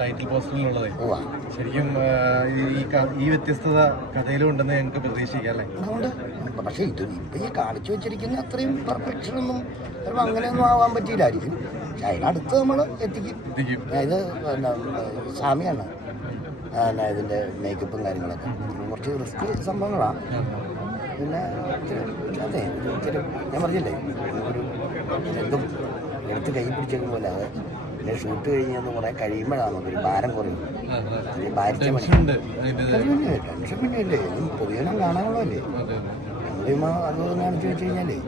Title പോസ്റ്ററിലുള്ളത്. ശരിക്കും ഈ വ്യത്യസ്തത കഥയിലും ഉണ്ടെന്ന് ഞങ്ങൾക്ക് പ്രതീക്ഷിക്കാം അല്ലേ? പക്ഷേ ഇത് ഇപ്പം ഈ കാണിച്ചു വെച്ചിരിക്കുന്ന അത്രയും പെർഫെക്ഷൻ ഒന്നും ചിലപ്പോൾ അങ്ങനെയൊന്നും ആവാൻ പറ്റിയില്ലായിരിക്കും. പക്ഷെ അതിനടുത്ത് നമ്മൾ എത്തിക്കും. അതായത് സാമിയാണ്. ഇതിന്റെ മേക്കപ്പും കാര്യങ്ങളൊക്കെ. കുറച്ച് റിസ്ക് സംഭവങ്ങളാണ്. പിന്നെ അതെ ഞാൻ പറഞ്ഞില്ലേ ഒരു എടുത്ത് കൈ പിടിച്ചേക്കും പോലെ അത് പിന്നെ ഷൂട്ട് കഴിഞ്ഞാൽ കുറേ കഴിയുമ്പോഴാണ് ഒരു ഭാരം കുറയും അത് ഭാരിച്ച മനുഷ്യൻ ടെൻഷൻ പിന്നെ ഇല്ലേ. ഇതും പൊതുജനം കാണാനുള്ളതല്ലേ. നമ്മളിമ്മ അത്. കാണിച്ചു വെച്ച് കഴിഞ്ഞാലേ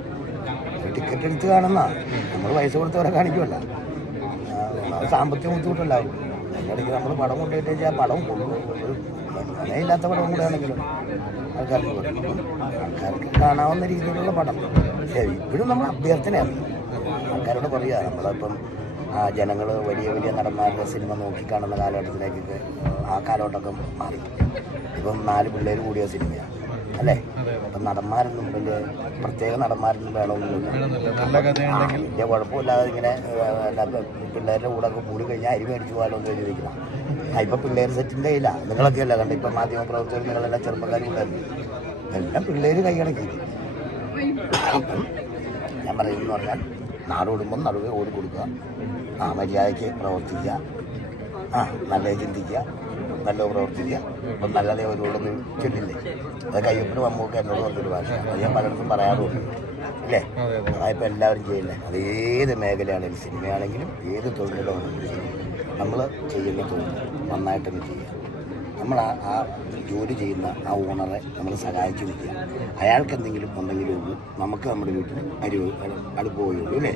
ടിക്കറ്റ് എടുത്ത് കാണുന്ന. നമ്മൾ പൈസ കൊടുത്തവരെ കാണിക്കുമല്ല സാമ്പത്തിക ബുദ്ധിമുട്ടുണ്ടാവും അതിന്റെ ഇടയ്ക്ക് നമ്മൾ പടം കൊണ്ടുപോയിട്ട് വെച്ചാൽ പടം ഇല്ലാത്ത പടം കൂടെ ആണെങ്കിലും ആൾക്കാർക്ക്. ആൾക്കാർക്ക് കാണാവുന്ന രീതിയിലുള്ള പടം. ഇപ്പോഴും നമ്മൾ അഭ്യർത്ഥനയാണ് ആൾക്കാരോട് പറയുക നമ്മളിപ്പം ജനങ്ങൾ വലിയ വലിയ നടന്മാരുടെ സിനിമ നോക്കി കാണുന്ന കാലഘട്ടത്തിലേക്കൊക്കെ ആ കാലഘട്ടമൊക്കെ മാറി. ഇപ്പം നാല് പിള്ളേർ കൂടിയ സിനിമയാണ് അല്ലേ? അപ്പം നടന്മാരൊന്നും വലിയ പ്രത്യേക നടന്മാരൊന്നും വേണമെന്നില്ല. വലിയ കുഴപ്പമില്ലാതെ ഇങ്ങനെ പിള്ളേരുടെ കൂടെ ഒക്കെ കൂടി കഴിഞ്ഞാൽ അരി മേടിച്ചു പോകാലോ എന്ന് ആ ഇപ്പം പിള്ളേർ സെറ്റിന്റെ ഇല്ല നിങ്ങളൊക്കെ അല്ല കണ്ട് ഇപ്പം മാധ്യമ പ്രവർത്തകർ നിങ്ങളെല്ലാം ചെറുപ്പക്കാരും ഉണ്ടായിരുന്നു എല്ലാം പിള്ളേർ കൈയടക്കി. ഞാൻ പറയുന്നത് പറഞ്ഞാൽ നാടോടുമ്പം നടുവേ ഓടി കൊടുക്കുക. ആ മര്യാദയ്ക്ക് പ്രവർത്തിക്കുക. ആ നല്ലത് ചിന്തിക്കുക. നല്ലത് പ്രവർത്തിക്കുക. അപ്പം നല്ലതേ ഒരുപാട് ചൊല്ലില്ലേ? അത് കയ്യൊപ്പിന് മമ്മൂക്ക് എന്നോട് പറഞ്ഞൊരു ഭാഷയാണ് അത് ഞാൻ പലയിടത്തും പറയാറുണ്ട്. അല്ലേ? അതായപ്പോൾ എല്ലാവരും ചെയ്യില്ലേ അത് ഏത് മേഖലയാണെങ്കിലും സിനിമയാണെങ്കിലും ഏത് തൊഴിലിടമാണെങ്കിലും നമ്മൾ ചെയ്യുന്ന തൊഴിൽ നന്നായിട്ടൊന്ന് ചെയ്യുക. നമ്മൾ ആ ആ ജോലി ചെയ്യുന്ന ആ ഓണറെ നമ്മൾ സഹായിച്ചു നിൽക്കുക അയാൾക്ക് എന്തെങ്കിലും ഉണ്ടെങ്കിലും ഉള്ളൂ. നമുക്ക് നമ്മുടെ വീട്ടിൽ അരി അടുപ്പോയുള്ളൂ അല്ലേ?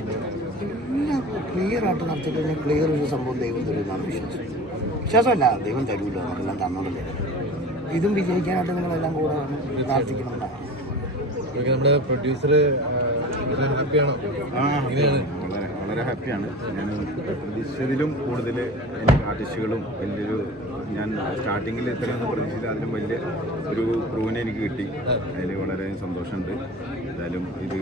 ക്ലിയർ ആയിട്ട് നടത്തിക്കഴിഞ്ഞാൽ ക്ലിയർ ഒരു സംഭവം ദൈവം തരുമെന്നാണ് വിശ്വാസം. വിശ്വാസമല്ല ദൈവം തരൂല്ലോ നമ്മളെല്ലാം തന്നോടല്ലേ ഇതും വിജയിക്കാനായിട്ട് നിങ്ങളെല്ലാം കൂടെ പ്രാർത്ഥിക്കണം നമ്മുടെ പ്രൊഡ്യൂസർ വളരെ വളരെ ഹാപ്പിയാണ്. ഞാൻ പ്രതീക്ഷിച്ചതിലും കൂടുതൽ എനിക്ക് ആർട്ടിസ്റ്റുകളും വലിയൊരു ഞാൻ സ്റ്റാർട്ടിങ്ങിൽ എത്രയൊന്നും പ്രതീക്ഷിച്ചില്ല. അതിലും വലിയ ഒരു ക്രൂവിനെ എനിക്ക് കിട്ടി. അതിൽ വളരെ സന്തോഷമുണ്ട്. എന്തായാലും ഇത്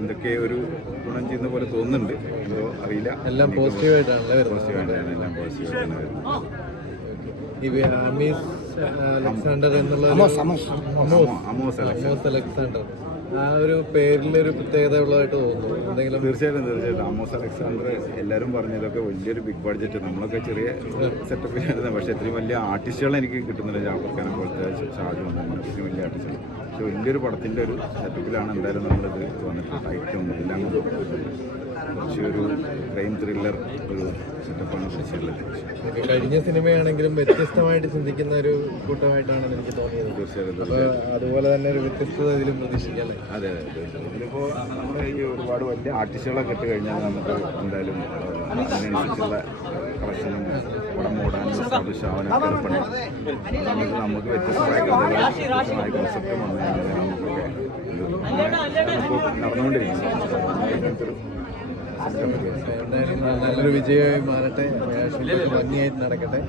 എന്തൊക്കെ ഒരു ഗുണം ചെയ്യുന്ന പോലെ തോന്നുന്നുണ്ട്. എന്തോ അറിയില്ല. എല്ലാം പോസിറ്റീവായിട്ടാണ് വരുന്നത്. പോസിറ്റീവായിട്ടാണ് എല്ലാം പോസിറ്റീവായിട്ടാണ് വരുന്നത്. ഈ അമീസ് അലക്സാണ്ടർ എന്നുള്ള Amos Amos. Amos. Amos Alex Amos Alexander. ആ ഒരു പേരിലൊരു പ്രത്യേകത ഉള്ളതായിട്ട് തോന്നുന്നു. എന്തെങ്കിലും തീർച്ചയായിട്ടും തീർച്ചയായിട്ടും. അമോസ് അലക്സാണ്ടർ എല്ലാവരും പറഞ്ഞതൊക്കെ വലിയൊരു ബിഗ് ബഡ്ജറ്റ് നമ്മളൊക്കെ ചെറിയ സെറ്റപ്പിലായിരുന്നു പക്ഷേ ഇത്രയും വലിയ ആർട്ടിസ്റ്റുകൾ എനിക്ക് കിട്ടുന്നില്ല. ജാഫർഖാനെ പോലത്തെ ഷാജു വന്നു ഇത്രയും വലിയ ആർട്ടിസ്റ്റുകൾ പക്ഷേ വലിയൊരു പടത്തിന്റെ ഒരു സെറ്റപ്പിലാണ് എന്തായാലും നമ്മളിത് വന്നിട്ട് ഐറ്റം എല്ലാം കുറച്ച് ഒരു ക്രൈം ത്രില്ലർ ഒരു സെറ്റപ്പാണ് കഴിഞ്ഞ സിനിമയാണെങ്കിലും വ്യത്യസ്തമായിട്ട് ചിന്തിക്കുന്ന ഒരു കൂട്ടമായിട്ടാണ് എനിക്ക് തോന്നിയത്. തീർച്ചയായിട്ടും അതുപോലെ തന്നെ ഒരു വ്യത്യസ്തത ഇതിലും പ്രതീക്ഷിക്കാം അതെ അതെ ഇതിലിപ്പോൾ നമ്മുടെ ഈ ഒരുപാട് വലിയ ആർട്ടിസ്റ്റുകളൊക്കെ ഇട്ട് കഴിഞ്ഞാൽ നമുക്ക് എന്തായാലും അതിനനുസരിച്ചുള്ള കളക്ഷനും ഇവിടെ മൂടാനും എസ്റ്റാബ്ലിഷ് ആവാനൊക്കെ എളുപ്പമാണ് നമുക്ക് നമുക്ക് വ്യത്യസ്തമായ കോൺസെപ്റ്റ് നമുക്കൊക്കെ നല്ലൊരു വിജയമായി മാറട്ടെ. ഭംഗിയായിട്ട് നടക്കട്ടെ.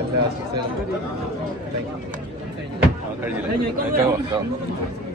എല്ലാ ആശംസകളും. Thank you